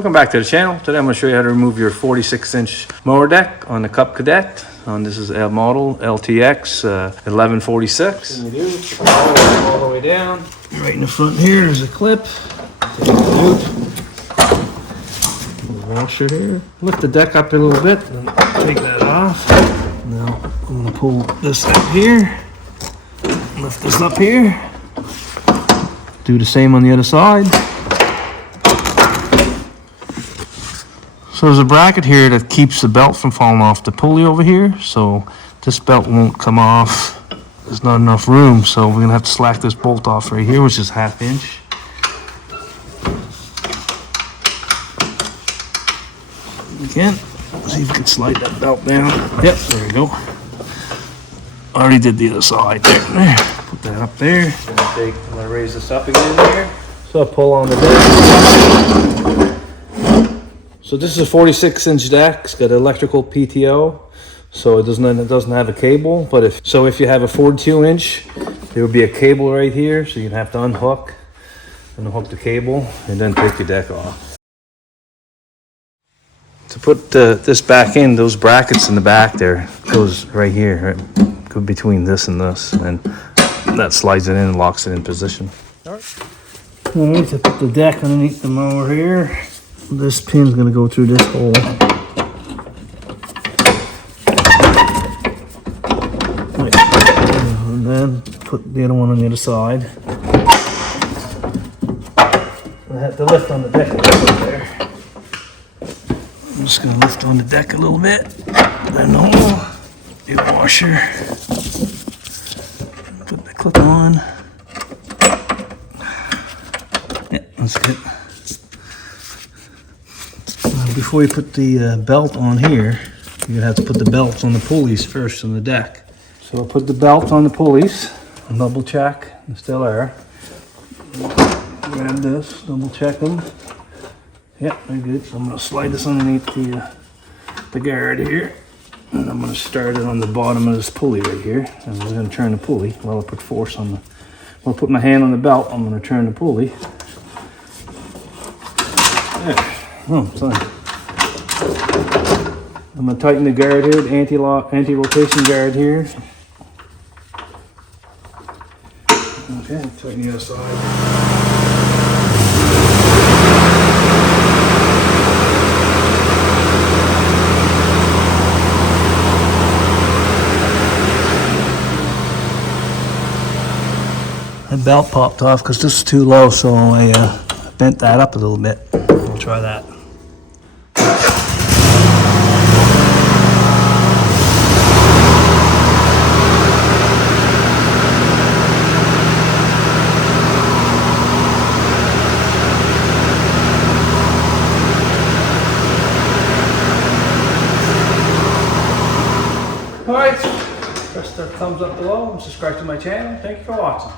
Welcome back to the channel. Today I'm going to show you how to remove your 46-inch mower deck on the Cub Cadet. This is a model LTX 1146. And you do all the way down. Right in the front here, there's a clip. Take it out. Washer here. Lift the deck up a little bit and take that off. Now I'm going to pull this up here. Lift this up here. Do the same on the other side. So there's a bracket here that keeps the belt from falling off the pulley over here. So this belt won't come off. There's not enough room. So we're gonna have to slack this bolt off right here, which is 1/2 inch. Again, see if we can slide that belt down. Yep, there we go. Already did the other side there. Put that up there. I'm gonna raise this up again here. So I pull on the deck. So this is a 46-inch deck. It's got electrical PTO, so it doesn't have a cable. But if you have a 42-inch, there would be a cable right here, so you'd have to unhook and hook the cable and then take your deck off. To put this back in, those brackets in the back there goes right here, right? Go between this and this, and that slides it in and locks it in position. All right, to put the deck underneath the mower here. This pin's going to go through this hole. Right. And then put the other one on the other side. I have to lift on the deck a little bit there. I'm just going to lift on the deck a little bit. Then the hole, the washer. Put the clip on. Yeah, that's good. Before you put the belt on here, you're going to have to put the belts on the pulleys first on the deck. So I'll put the belt on the pulleys and double check they're still there. Grab this, double check them. Yep, they're good. So I'm going to slide this underneath the guard here. And I'm going to start it on the bottom of this pulley right here. And we're going to turn the pulley while I put force on the... While I put my hand on the belt, I'm going to turn the pulley. There. Oh, sorry. I'm going to tighten the guard here, the anti-rotation guard here. Okay, tighten the other side. The belt popped off because this is too low, so I bent that up a little bit. We'll try that. Alright, press the thumbs up below and subscribe to my channel. Thank you for watching.